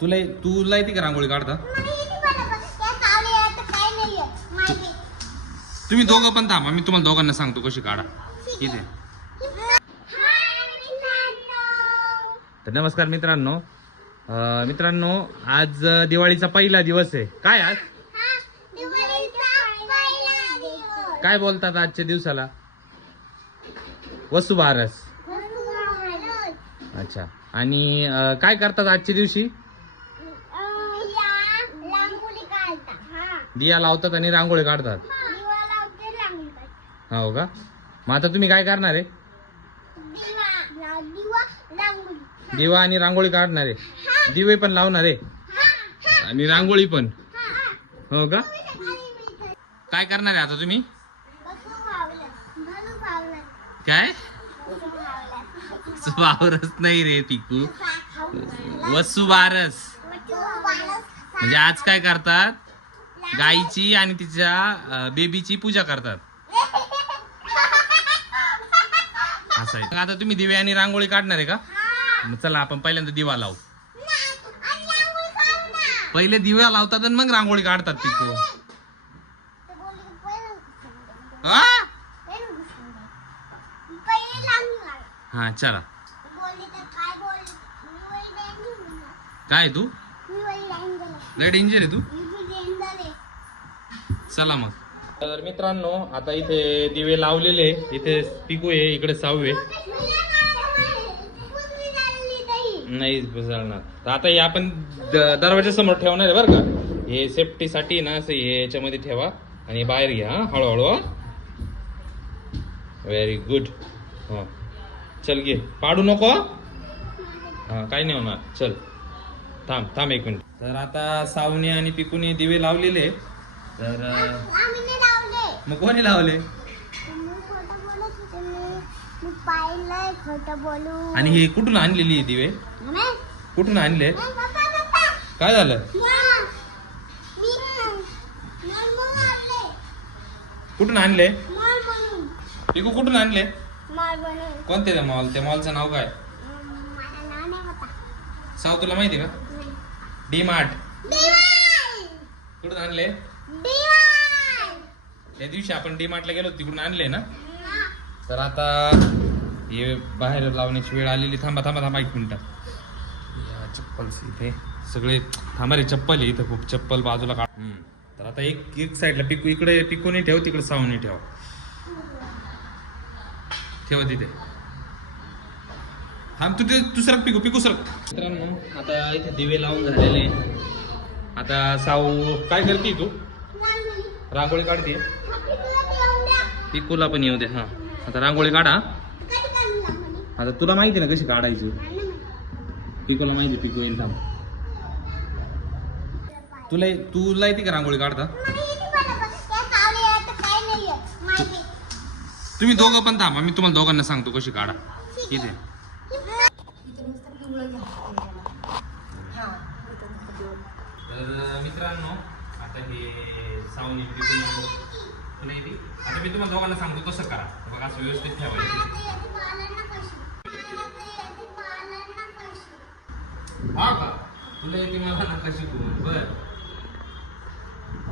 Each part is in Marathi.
तुला तुला येते का रांगोळी काढता तुम्ही दोघं पण थांबा मी तुम्हाला दोघांना सांगतो कशी काढा. इथे. तर नमस्कार मित्रांनो. मित्रांनो आज दिवाळीचा पहिला दिवस आहे. काय आज? काय बोलतात आजच्या दिवसाला? वसुबारस. अच्छा. आणि काय करतात आजच्या दिवशी? दिया लावतात आणि रांगोळी काढतात. हो का? मग आता तुम्ही काय करणार आहे? दिवा आणि रांगोळी काढणार आहे. दिवे पण लावणार आहे? आणि रांगोळी पण? हो का? काय करणार आहे आता तुम्ही? काय? वावरच नाही रे पिकू. वसुबारस म्हणजे आज काय करतात? गाईची आणि तिच्या बेबीची पूजा करतात. असं आहे. आता तुम्ही दिवे आणि रांगोळी काढणार आहे का? मग चला आपण पहिल्यांदा दिवा लावू. पहिले दिव्या लावतात आणि मग रांगोळी काढतात हा? हा चला. काय तू? लय डेंजर आहे तू. चला मग. तर मित्रांनो आता इथे दिवे लावलेले इथे पिकू आहे इकडे सहावे नाही चालणार तर आता हे आपण दरवाजा समोर ठेवणार आहे बरं का? हे सेफ्टीसाठी ना असं हे याच्यामध्ये ठेवा आणि बाहेर घ्या हा हळूहळू व्हेरी गुड हो. चल घे. पाडू नको हा. काही नाही होणार. चल. थांब थांब एक मिनिट. तर आता सावने आणि पिकूने दिवे लावलेले आहे. तर मग कोणी लावले? आणि हे कुठून आणलेली आहे दिवे कुठून आणले? काय झालं? कुठून आणले? पिकू कुठून आणले? कोणते ते मॉल? त्या मॉलचं नाव काय? साव तुला माहिती का? डी मार्ट कुठून आणले? त्या दिवशी आपण डी मार्टला गेलो तिकडून आणले ना? तर आता हे बाहेर लावण्याची वेळ आलेली. थांबा थांबा थांबा एक मिनिट. चप्पल इथे. सगळे थांबा रे चप्पल आहे इथं खूप. चप्पल बाजूला काढ. तर आता एक एक साईडला पिकू. इकडे पिकूने ठेव तिकडे सावने ठेव. ठेव तिथे. थांब तू ते दुसरा पिकू पिकू सर मित्रांनो आता इथे दिवे लावून झालेले. आता साऊ काय करते तू? रांगोळी काढते. पिकूला पण येऊ दे हा. आता रांगोळी काढा. आता तुला माहिती ना कशी काढायची? पिकूला माहिती पिकू येईल थांब. तुला तुला येते का रांगोळी काढता? तुम्ही दोघं पण थांबा मी तुम्हाला दोघांना सांगतो कशी काढा. इथे. तर मित्रांनो आता हे सावनी तुला येते आता मी तुम्हाला दोघांना सांगतो कसं करा. बघा असं व्यवस्थित ठेवायचं हा का? तुला येते मला नका शिकू बर.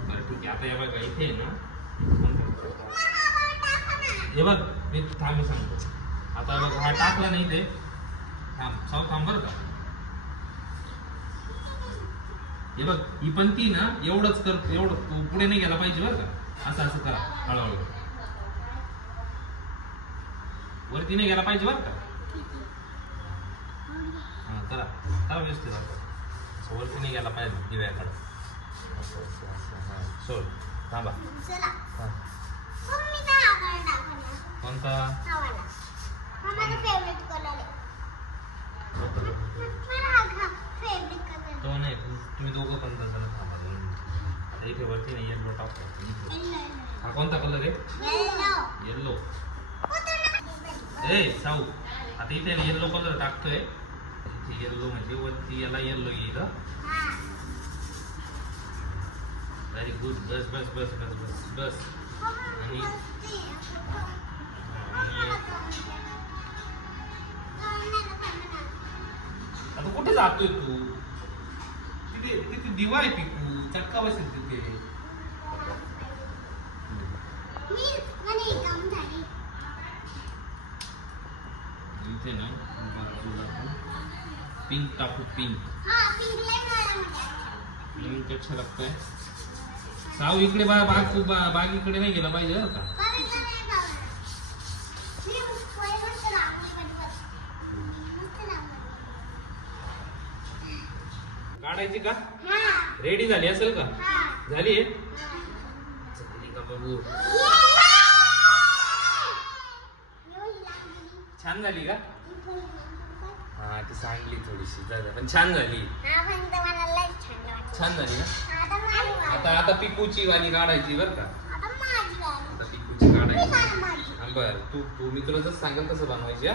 बरं ठीक आहे. आता हे बघा इथे आहे ना. हे बघ मी थांब सांगतो. आता बघ हा टाकला नाही ते. थांब साव थांब बरं का. हे बघ ही पण ती ना एवढंच कर एवढं पुढे नाही गेला पाहिजे बरं का. असं असं करा हळूहळू. वरती नाही गेला पाहिजे बरं का. हा करा करा व्यवस्थित. असं वरती नाही गेला पाहिजे दिव्याकडं सोड थांबा. कोणता? फेवरेट कलर फेवरेट कलर तो नाही तु- तुम्ही दोघं पण तसं थांबा दोन. आता इथे वरती नाही येल्लो टाकतो. हा कोणता कलर आहे? येलो येल्लो ए साऊ आता इथे येल्लो कलर टाकतोय. इथे येल्लो म्हणजे वरती याला येल्लो येईल व्हेरी गुड बस बस बस बस बस बस. आणि आता कुठे जातोय तू? तिथे तिथे दिवा आहे पिकू चटका बसेल तिथे. इथे ना पिंक टाकू पिंक हा पिंकले मला म्हणजे पिंक अच्छा लगता है साऊ इकडे बा बाग बाग इकडे नाही गेला पाहिजे बरं का? काढायची का? हा. रेडी झाली असेल का? हा. झाली झाली का बघू? छान झाली का? हा ती सांडली थोडीशी. जाऊ पण छान झाली. छान झाली ना? आता आता पिकूची वाली काढायची बरं का? आता पिकूची काढायची. बरं. तू तू मी तुला जसं सांगेल तसं बनवायची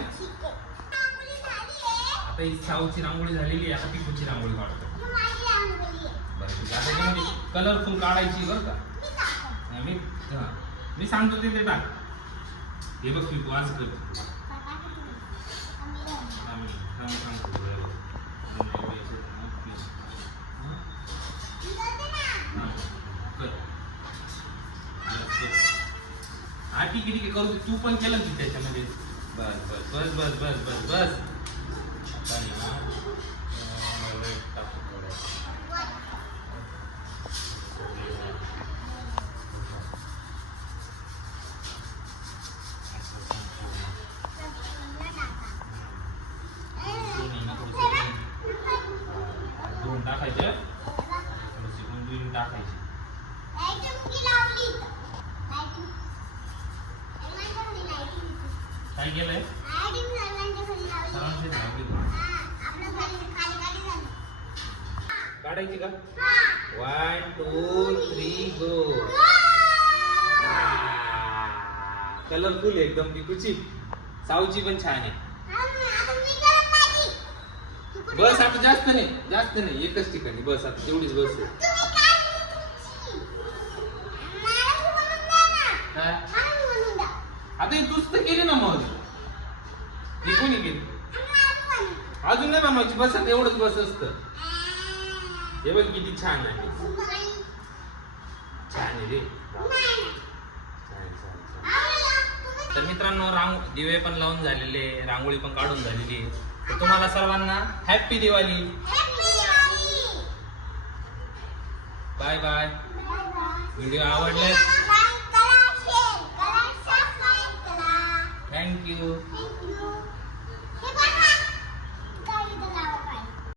आता ही साऊची रांगोळी झालेली आहे. आता पिकूची रांगोळी काढतो. बरं ठीक कलरफुल काढायची बरं का. मी मी सांगतो ते ते टाक हे बघ तू आज कर. हा, सांगतो ठीक आहे ठीक आहे करू तू पण केलं की त्याच्यामध्ये. बस बस बस बस बस बस बस. दोन टाकायचे. थोडीशी गुंजून टाकायची. काय केलंय? सरांचे लावली. काढायची का? One two three go colourful एकदम पिकूची. साऊची पण छान आहे. बस आता जास्त नाही जास्त नाही एकच ठिकाणी बस आता तेवढीच बस आहे. काय? आता ही तूच तर केली ना मग. ही कोणी केली? अजून नाही बनवायची बस आता एवढंच बस असतं. हे बघ किती छान आहे. छान आहे रे. छान छान छान. तर मित्रांनो रांग दिवे पण लावून झालेले रांगोळी पण काढून झालेली आहे. तर तुम्हाला सर्वांना happy Diwali. Bye bye video आवडले? Thank you.